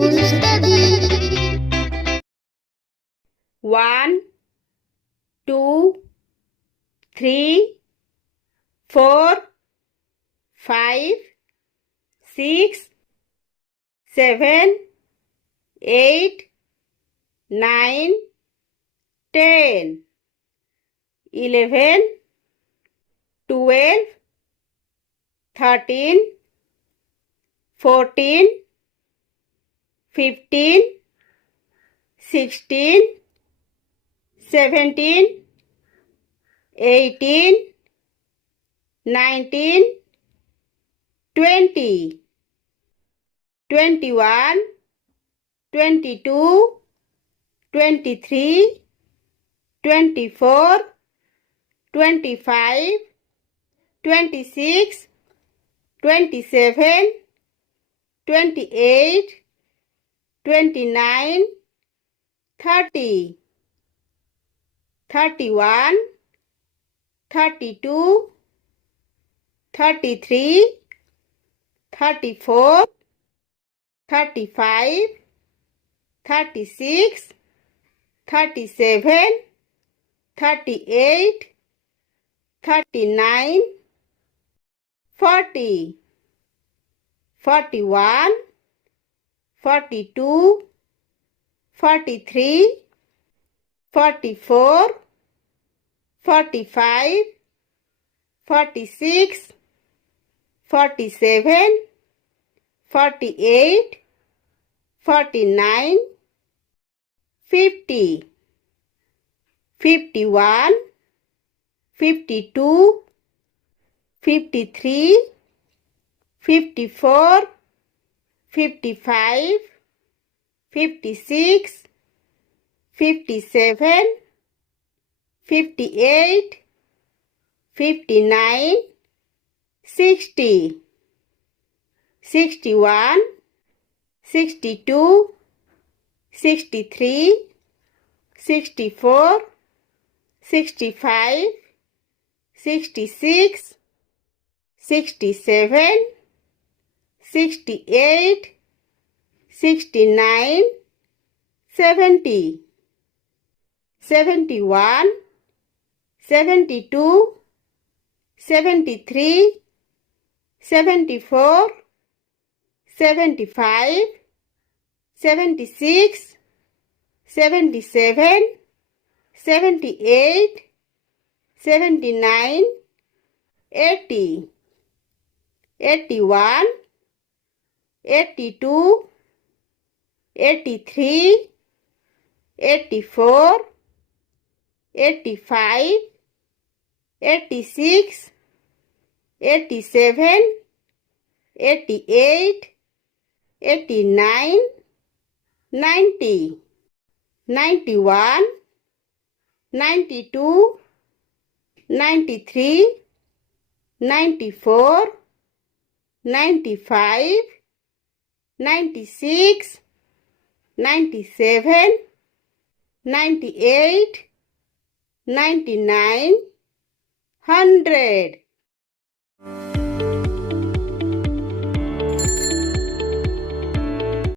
to study. 1, 2, 3, 4, 5, 6, 7, 8, 9, 10, 11, 12, 13, 14, 15, 16, 17, 18, 19, 20, 21, 22, 23, 24, 25, 26, 27, 28, 29, 30, 31, 32, 33, 34, 35, 36, 37, 38, 39, 40, 41, 42, 43, 44, 45, 46, 47, 48, 49, 50, 51, 52, 53, 54, 55, 56, 57, 58, 59, 60, 61, 62, 63, 64, 65, 66, 67, 68, 69, 70, 71, 72, 73, 74, 75, 76, 77, 78, 79, 80, 81, 82, 83, 84, 85, 86, 87, 88, 89, 90, 91, 92, 93, 94, 95, 96, 97, 98, 99, 100.